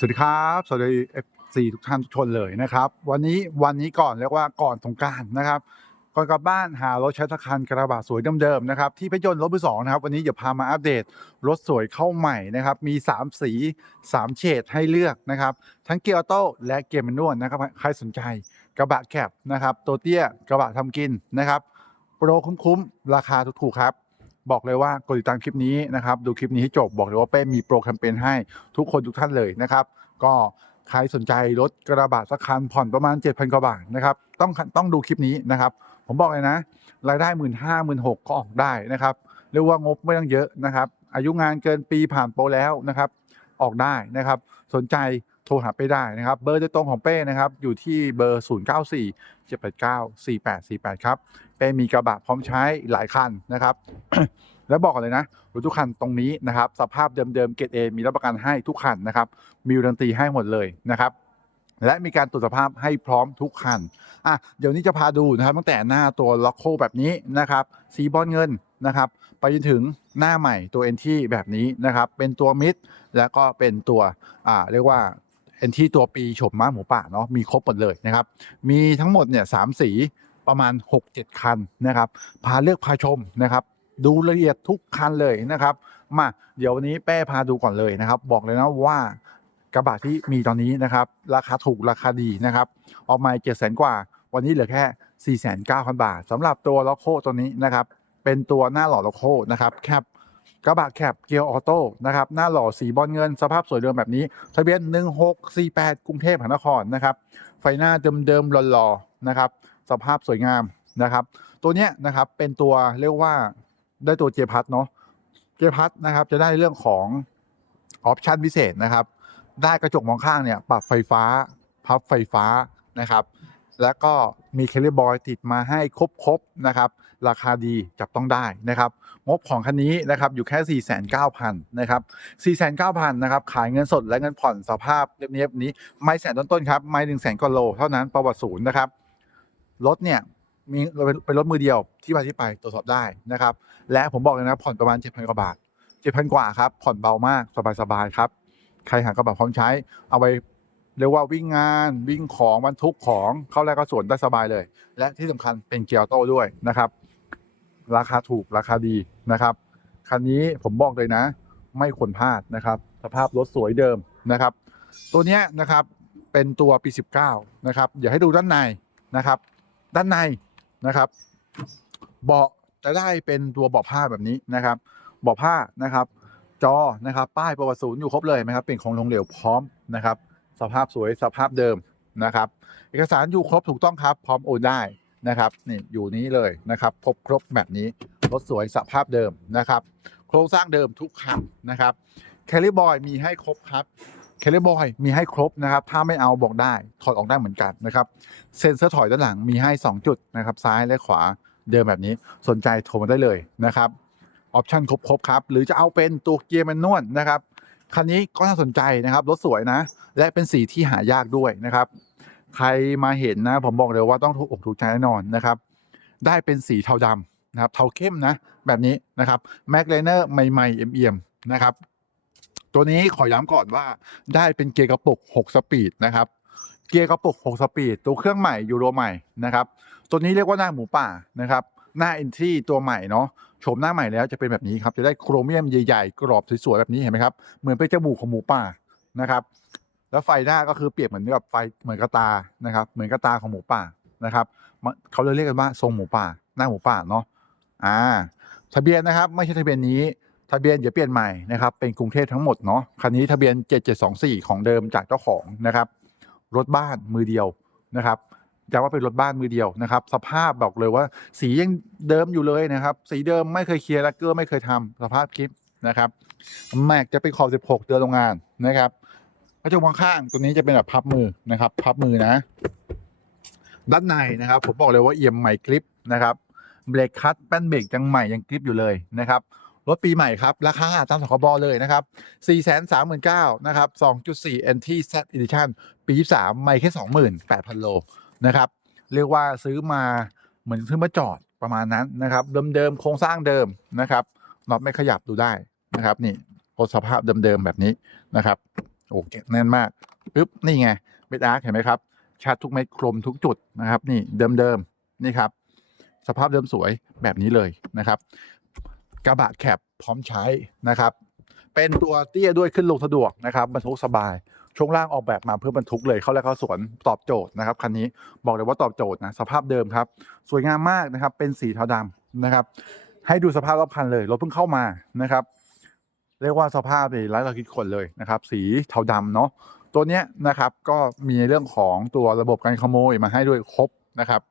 สวัสดีครับ สวัสดีเอฟซีทุกท่านทุกชนเลยนะครับ วันนี้วันนี้ก่อนเรียกว่าก่อนสงการนะครับก่อนกลับบ้านหารถใช้สักคันกระบะสวยเดิมๆนะครับที่พยนต์รถมือสองนะครับวันนี้จะพามาอัปเดตรถสวยเข้าใหม่นะครับมี 3 สี 3 เฉดให้เลือกนะครับทั้งเกียร์ออโต้และเกียร์แมนนวลนะครับใครสนใจกระบะแคบนะครับตัวเตี้ยกระบะทำกินนะครับโปรคุ้มๆราคาถูกๆครับ บอกเลยว่ากดติดตามคลิปนี้นะครับ ดูคลิปนี้ให้จบบอกเลยว่าเป้มีโปรแคมเปญให้ทุกคนทุกท่านเลยนะครับ ก็ใครสนใจรถกระบะสักคันผ่อนประมาณ 7,000กว่าบาทนะครับต้องต้องดูคลิปนี้นะครับ ผมบอกเลยนะ รายได้หมื่นห้าหมื่นหกก็ออกได้นะครับเรียกว่างบไม่ต้องเยอะนะครับ อายุงานเกินปีผ่านโปรแล้วนะครับ ออกได้นะครับ สนใจ โทรหาไปได้นะครับ เบอร์โดยตรงของเป้นะครับ อยู่ที่เบอร์ 0 9 4 7 8 9 4 8 4 8 ครับ เป้มีกระบะพร้อมใช้หลายคันนะครับ แล้วบอกก่อนเลยนะรถทุกคันตรงนี้นะครับ สภาพเดิมๆเกรดเอมีรับประกันให้ทุกคันนะครับ มีวารันตีให้หมดเลยนะครับและมีการตรวจสภาพให้พร้อมทุกคัน อะ เดี๋ยวนี้จะพาดูนะครับ ตั้งแต่หน้าตัวล็อกโคแบบนี้นะครับ สีบอลเงินนะครับ ไปจนถึงหน้าใหม่ตัวเอนที่แบบนี้นะครับ เป็นตัวมิดแล้วก็เป็นตัว อ่า เรียกว่า เอนที่ตัวปีโฉมม้าหมูป่าเนาะมีครบหมดเลยนะครับ มีทั้งหมดเนี่ยสามสีประมาณ 6-7 คันนะครับ พาเลือกพาชมนะครับ ดูละเอียดทุกคันเลยนะครับ มาเดี๋ยววันนี้แป้พาดูก่อนเลยนะครับ บอกเลยนะว่ากระบะที่มีตอนนี้นะครับ ราคาถูกราคาดีนะครับ ออกมาเจ็ดแสนกว่า วันนี้เหลือแค่ 4 9 0 0 0 บาทสำหรับตัวล็อกโคตัวนี้นะครับ เป็นตัวหน้าหล่อล็อกโคนะครับแคป กระบะแคปเกียร์ออโต้นะครับหน้าหล่อสีบอลเงินสภาพสวยเดิมแบบนี้ ทะเบียน 1648 กรุงเทพมหานครนะครับ ไฟหน้าเดิมๆหล่อๆนะครับ สภาพสวยงามนะครับ ตัวเนี้ยนะครับเป็นตัวเรียกว่าได้ตัวเจพัทเนาะเจพัทนะครับจะได้เรื่องของออปชันพิเศษนะครับ ได้กระจกมองข้างเนี่ยปรับไฟฟ้า พับไฟฟ้านะครับ แล้วก็มีเคลิบอยติดมาให้ครบๆนะครับ ราคาดีจับต้องได้นะครับ งบของคันนี้นะครับอยู่แค่ 49,000นะครับ49,000นะครับ ขายเงินสดและเงินผ่อนสภาพเรียบๆนี้ ไม่แสนต้นๆครับ ไม่หนึ่งแสนกว่าโลเท่านั้นประวัติศูนย์นะครับ รถเนี่ยมีเป็นรถมือเดียวที่มาที่ไปตรวจสอบได้นะครับ และผมบอกเลยนะผ่อนประมาณ 7,000 กว่าบาท 7,000 กว่าครับ ผ่อนเบามากสบายๆครับ ใครหากระบะพร้อมใช้เอาไป เรียกว่าวิ่งงานวิ่งของบรรทุกของเข้าแรกก็ส่วนได้สบายเลย และที่สำคัญเป็นเกียร์โต้ด้วยนะครับ ราคาถูกราคาดีนะครับ คันนี้ผมบอกเลยนะ ไม่ควรพลาดนะครับ สภาพรถสวยเดิมนะครับ ตัวเนี้ยนะครับเป็นตัวปี 19 นะครับเดี๋ยวให้ดูด้านในนะครับ ด้านในนะครับเบาะจะได้เป็นตัวเบาะผ้าแบบนี้นะครับเบาะผ้านะครับ จอนะครับ ป้ายประวัติศูนย์อยู่ครบเลยนะครับเป็นของลงเหลวพร้อมนะครับ สภาพสวยสภาพเดิมนะครับ เอกสารอยู่ครบถูกต้องครับ พร้อมโอนได้นะครับนี่อยู่นี้เลยนะครับครบครบแบบนี้รถสวยสภาพเดิมนะครับ โครงสร้างเดิมทุกคันนะครับแคลิบอยมีให้ครบครับแคลิบอยมีให้ครบนะครับ ถ้าไม่เอาบอกได้ถอดออกได้เหมือนกันนะครับ เซ็นเซอร์ถอยด้านหลังมีให้ 2 จุดนะครับ ซ้ายและขวาเดิมแบบนี้สนใจโทรมาได้เลยนะครับออปชั่นครบๆครับ หรือจะเอาเป็นตัวเกียร์แมนนวลนะครับ คันนี้ก็น่าสนใจนะครับรถสวยนะ และเป็นสีที่หายากด้วยนะครับ ใครมาเห็นนะผมบอกเลยว่าต้องถูกอกถูกใจแน่นอนนะครับ ได้เป็นสีเทาดำนะครับเทาเข้มนะ แบบนี้นะครับแม็กไลเนอร์ใหม่ๆเอี่ยมๆนะครับ ตัวนี้ขอย้ำก่อนว่าได้เป็นเกียร์กระปุก 6 สปีดนะครับเกียร์กระปุก 6 สปีด ตัวเครื่องใหม่ยูโรใหม่นะครับ ตัวนี้เรียกว่าหน้าหมูป่านะครับ หน้าเอนทรีตัวใหม่เนาะ โฉมหน้าใหม่แล้วจะเป็นแบบนี้ครับ จะได้โครเมียมใหญ่ๆ กรอบสวยๆแบบนี้เห็นไหมครับ เหมือนเป็นจมูกของหมูป่านะครับ แล้วไฟหน้าก็คือเปรียบเหมือนกับไฟเหมือนกระตานะครับ เหมือนกระตาของหมูป่านะครับเขาเลยเรียกกันว่าทรงหมูป่า หน้าหมูป่าเนาะอ่า ทะเบียนนะครับ ไม่ใช่ทะเบียนนี้ทะเบียนเดี๋ยวเปลี่ยนใหม่นะครับเป็นกรุงเทพทั้งหมดเนาะคันนี้ทะเบียน 7724 ของเดิมจากเจ้าของนะครับ รถบ้านมือเดียวนะครับ จะว่าเป็นรถบ้านมือเดียวนะครับ สภาพบอกเลยว่า สียังเดิมอยู่เลยนะครับ สีเดิมไม่เคยเคลียร์ลักเกอร์ไม่เคยทำสภาพคลิปนะครับแม็กจะเป็นขอบ 16 เดือนโรงงานนะครับกระจกมองข้างตัวนี้จะเป็นแบบพับมือนะครับ พับมือนะ ด้านในนะครับ ผมบอกเลยว่าเอี่ยมใหม่กริปนะครับเบรกคัตแป้นเบรกยังใหม่ยังกริปอยู่เลยนะครับรถปีใหม่ครับ ราคาตามสคบเลยนะครับ 4 3 9 0 0 0นะครับ 2.4 NT Z Edition ปี 23 ไม่แค่ 28,000 โล นะครับ เรียกว่าซื้อมาเหมือนซื้อมาจอดประมาณนั้นนะครับ เดิมๆโครงสร้างเดิมนะครับน็อตไม่ขยับดูได้นะครับ นี่รถสภาพเดิมๆแบบนี้นะครับโอ้เก็บแน่นมากปึ๊บนี่ไงเม็ดอาร์คเห็นไหมครับชัดทุกเม็ดครมทุกจุดนะครับ นี่เดิมๆนี่ครับสภาพเดิมสวยแบบนี้เลยนะครับกระบะแคปพร้อมใช้นะครับ เป็นตัวเตี้ยด้วยขึ้นลงสะดวกนะครับบรรทุกสบาย ช่วงล่างออกแบบมาเพื่อบรรทุกเลยเข้าแล้วเข้าสวนตอบโจทย์นะครับคันนี้บอกเลยว่าตอบโจทย์นะสภาพเดิมครับ สวยงามมากนะครับ เป็นสีเทาดำนะครับ ให้ดูสภาพรอบคันเลยรถเพิ่งเข้ามานะครับ เรียกว่าสภาพในไร้เราคิดคนเลยนะครับ สีเทาดำเนาะตัวเนี้ยนะครับก็มีเรื่องของตัวระบบการขโมยมาให้ด้วยครบนะครับ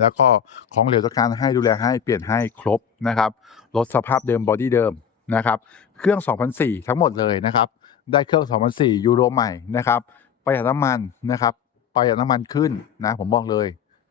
แล้วก็ของเหลวจากการให้ดูแลให้เปลี่ยนให้ครบนะครับรถสภาพเดิมบอดี้เดิมนะครับ เครื่อง 2004 ทั้งหมดเลยนะครับ ได้เครื่อง 2004 ยูโรใหม่นะครับประหยัดน้ำมันนะครับประหยัดน้ำมันขึ้นนะผมบอกเลย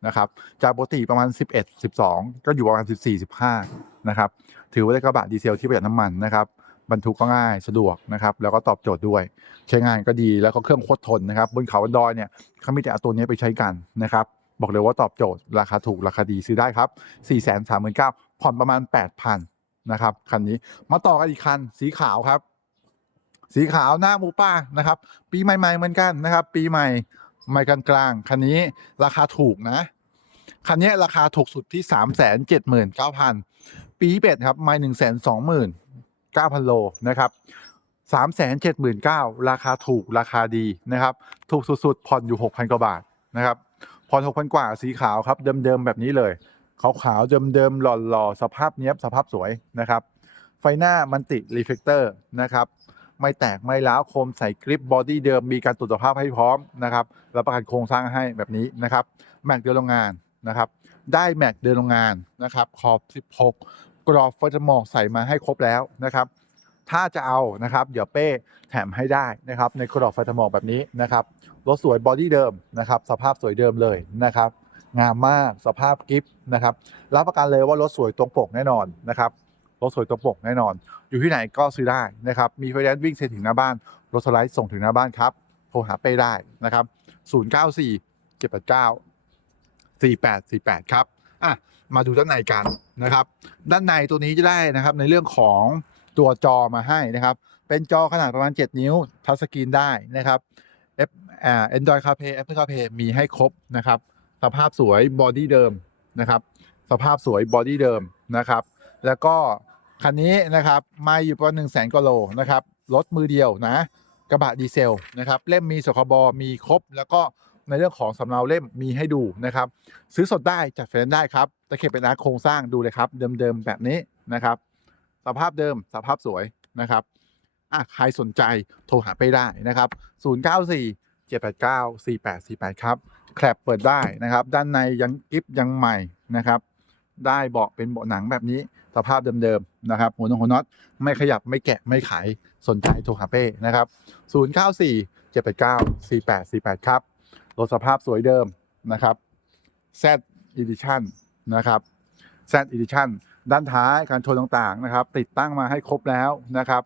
นะครับจากปกติประมาณ 11 12 ก็อยู่ประมาณ 14 15นะครับถือว่าได้กระบะดีเซลที่ประหยัดน้ำมันนะครับบรรทุกก็ง่ายสะดวกนะครับแล้วก็ตอบโจทย์ด้วย ใช้งานก็ดีแล้วก็เครื่องโคตรทนนะครับบนเขาบนดอยเนี่ยเขามีแต่เอาตัวนี้ไปใช้กันนะครับบอกเลยว่าตอบโจทย์ราคาถูกราคาดีซื้อได้ครับ 4 3 9 0 0 0ผ่อนประมาณ 8,000นะครับคันนี้มาต่อกันอีกคันสีขาวครับ สีขาวหน้าหมูป่านะครับ ปีใหม่ ๆ เหมือนกันนะครับ ปีใหม่ใหม่กลางๆคันนี้ราคาถูกนะ คันนี้ราคาถูกสุดที่สามแสนเจ็ดหมื่นเก้าพันปีเป็ดครับไม่หนึ่งแสนสองหมื่นเก้าพันโลนะครับสามแสนเจ็ดหมื่นเก้าราคาถูกราคาดีนะครับ ถูกสุดๆผ่อนอยู่หกพันกว่าบาทนะครับผ่อนหกพันกว่าสีขาวครับ เดิมๆแบบนี้เลยขาวๆเดิมๆหล่อๆสภาพเนี้ยบสภาพสวยนะครับ ไฟหน้ามันติรีเฟกเตอร์นะครับ ไม่แตกไม่ล้าวโคมใส่กริปบอดี้เดิมมีการตรวจสภาพให้พร้อมนะครับรับประกันโครงสร้างให้แบบนี้นะครับแม็กเดินโรงงานนะครับ ได้แม็กเดินโรงงานนะครับขอบ 16 กรอบเฟอร์มอกใส่มาให้ครบแล้วนะครับ ถ้าจะเอานะครับเดี๋ยวเป้แถมให้ได้นะครับ ในกรอบไฟจมอกแบบนี้นะครับรถสวยบอดี้เดิมนะครับ สภาพสวยเดิมเลยนะครับงามมากสภาพกิฟต์นะครับ รับประกันเลยว่ารถสวยตรงปกแน่นอนนะครับ รถสวยตรงปกแน่นอน อยู่ที่ไหนก็ซื้อได้นะครับ มีไฟแนนซ์วิ่งเซ็นถึงหน้าบ้าน รถสไลด์ส่งถึงหน้าบ้านครับ โทรหาเป้ได้นะครับ 094 789 4848 ครับ อะ มาดูด้านในกันนะครับ ด้านในตัวนี้จะได้นะครับในเรื่องของตัวจอมาให้นะครับ เป็นจอขนาดประมาณ 7 นิ้ว ทัชสกรีนได้นะครับ F อ่า Android CarPlay Apple CarPlay มีให้ครบนะครับ สภาพสวยบอดี้เดิมนะครับ สภาพสวยบอดี้เดิมนะครับ แล้วก็ คันนี้นะครับมาอยู่ประมาณหนึ่งแสนกว่าโลนะครับรถมือเดียวนะ กระบะดีเซลนะครับเล่มมีสคบมีครบ แล้วก็ในเรื่องของสำเนาเล่มมีให้ดูนะครับ ซื้อสดได้จัดไฟแนได้ครับตะเข็บเป็นอาร์โครงสร้างดูเลยครับ เดิมๆแบบนี้นะครับ สภาพเดิมสภาพสวยนะครับอะใครสนใจโทรหาไปได้นะครับ 094 789 4848 ครับ แคลปเปิดได้นะครับ ด้านในยังกิฟยังใหม่นะครับ ได้เบาะเป็นเบาะหนังแบบนี้ สภาพเดิมๆนะครับหัวนงหัวน็อตไม่ขยับไม่แกะไม่ไขสนใจโทรหาเป้นะครับ 094 789 4848 ครับรถสภาพสวยเดิมนะครับ Z Edition นะครับ Z Edition ด้านท้ายการชนต่างๆนะครับ ติดตั้งมาให้ครบแล้วนะครับ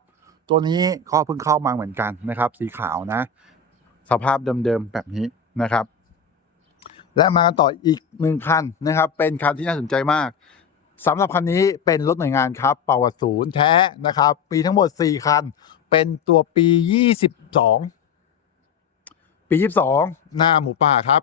ตัวนี้ก็เพิ่งเข้ามาเหมือนกันนะครับ สีขาวนะ สภาพเดิมๆแบบนี้นะครับ และมากันต่ออีกหนึ่งคันนะครับ เป็นคันที่น่าสนใจมาก สำหรับคันนี้เป็นรถหน่วยงานครับประวัติศูนย์แท้นะครับปีทั้งหมด 4 คัน เป็นตัวปี 22 ปี 22 หน้าหมูป่าครับ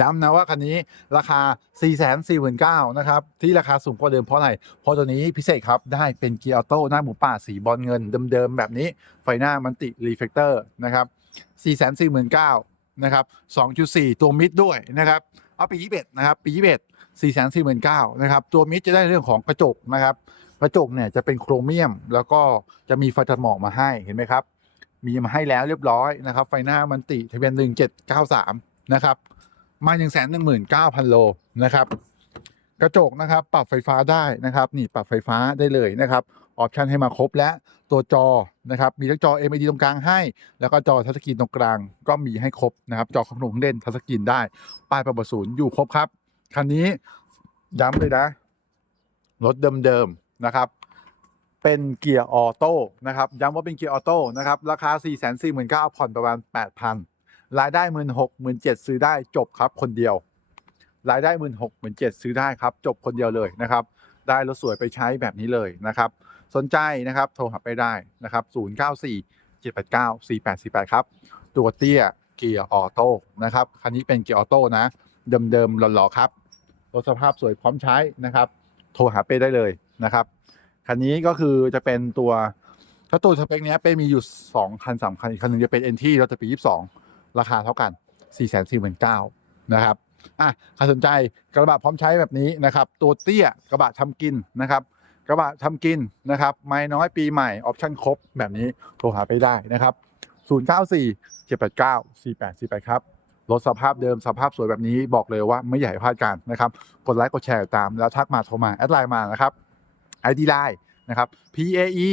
ย้ำนะว่าคันนี้ราคา 4 4 9 0 0นะครับ ที่ราคาสูงกว่าเดิมเพราะอะไร เพราะตัวนี้พิเศษครับ ได้เป็นเกียร์ออโต้หน้าหมูป่าสีบอลเงินเดิมๆ แบบนี้ ไฟหน้ามันติรีเฟกเตอร์นะครับ 4 4 9 0 0นะครับ 2.4 ตัวมิดด้วยนะครับ เอาปี21นะครับปี21 4 4 9 0 0 0นะครับ ตัวมิดจะได้เรื่องของกระจกนะครับ กระจกเนี่ยจะเป็นโครเมียม แล้วก็จะมีไฟตัดหมอกมาให้เห็นไหมครับ มีมาให้แล้วเรียบร้อยนะครับ ไฟหน้ามันติทะเบียน1793นะครับมา1 1 9 0 0 0โลนะครับ กระจกนะครับ ปรับไฟฟ้าได้นะครับ นี่ปรับไฟฟ้าได้เลยนะครับ ออปชันให้มาครบและตัวจอนะครับมีทั้งจอ LED ตรงกลางให้ แล้วก็จอทัชสกรีนตรงกลางก็มีให้ครบนะครับ จอคอมพิวเตอร์เล่นทัชสกรีนได้ป้ายประวัติศูนย์อยู่ครบครับ คันนี้ย้ำเลยนะ รถเดิมๆนะครับ เป็นเกียร์ออโต้นะครับ ย้ำว่าเป็นเกียร์ออโต้นะครับ ราคา 4 4 9 0 0 0ผ่อนประมาณ 8,000 รายได้ 1 6 0 0 0 1 7ซื้อได้จบครับคนเดียว รายได้ 1 6 0 0 0 1 7ซื้อได้ครับ จบคนเดียวเลยนะครับ ได้รถสวยไปใช้แบบนี้เลยนะครับ สนใจนะครับ โทรหาไปได้นะครับ094 789 4848 ครับ ตัวเตี้ยเกียร์ออโต้นะครับคันนี้เป็นเกียร์ออโต้นะ เดิมๆหล่อๆครับรถสภาพสวยพร้อมใช้นะครับ โทรหาเป้ได้เลยนะครับคันนี้ก็คือจะเป็นตัวถ้าตัวสเปคเนี้ยเป้มีอยู่ 2 คันสามคัน อีกคันหนึงจะเป็น NT รถจะปี 22 ราคาเท่ากัน 4 4 9 0 0 0นะครับอะใครสนใจกระบะพร้อมใช้แบบนี้นะครับ ตัวเตี้ยกระบะทำกินนะครับ กระบะทำกินนะครับ ไม่น้อยปีใหม่ ออปชั่นครบแบบนี้โทรหาไปได้นะครับ 094 789 4848 ครับรถสภาพเดิมสภาพสวยแบบนี้บอกเลยว่าไม่ให้พลาดกันนะครับ กดไลค์กดแชร์ตาม แล้วทักมาโทรมา แอดไลน์มานะครับ ID Line นะครับ PAE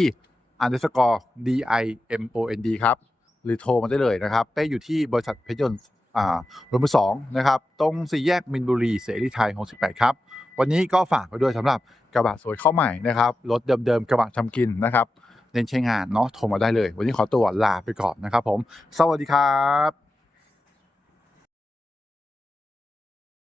underscore DIMOND ครับ หรือโทรมาได้เลยนะครับ เป้อยู่ที่บริษัทเพชรยนต์อ่ารถมือสองนะครับ ตรงสี่แยกมินบุรีเสรีไทย68 ครับ วันนี้ก็ฝากไว้ด้วยสำหรับ กระบะสวยเข้าใหม่นะครับรถเดิมๆกระบะทำกินนะครับเน้นใช้งานเนาะโทรมาได้เลย วันนี้ขอตัวลาไปก่อนนะครับผม สวัสดีครับ